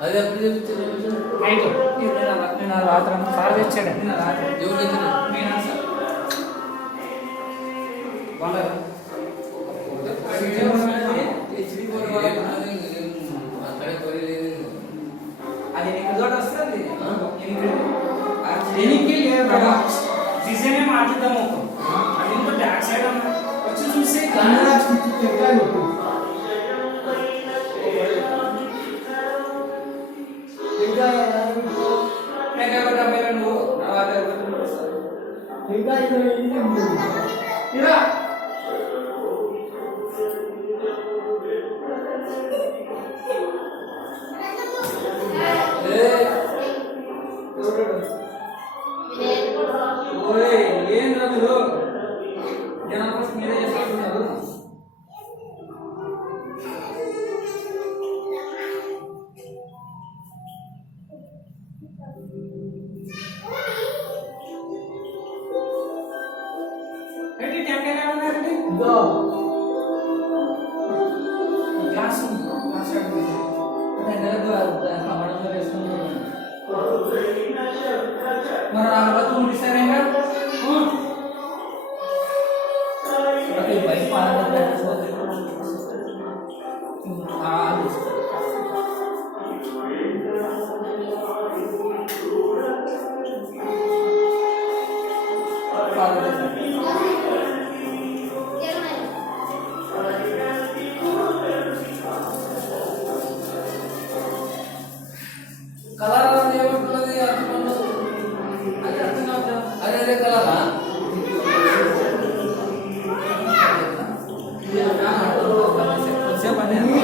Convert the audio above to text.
అది ఎప్పుడు చెప్తారు నేను రాత్రి సార్ తెచ్చాడు నేను రాత్రి ఎవరు తెచ్చారు నేను సార్ బాగా అది నీకు చోట వస్తుంది దీనికి డిజైన్ మార్చుద్దాము అది ఇంకో బ్యాక్ సైడ్ వచ్చి చూసి ఏంద్ర మీరు జనం కోసం మీరే చేసుకుంటున్నారు ఏంటి టెంకాయ ఉన్నారండి గ్లాస్ మరి అరవై ఉండిస్తారేగా బయట కలర్ ఏమంటున్నది అదే అదే కలరా సేపు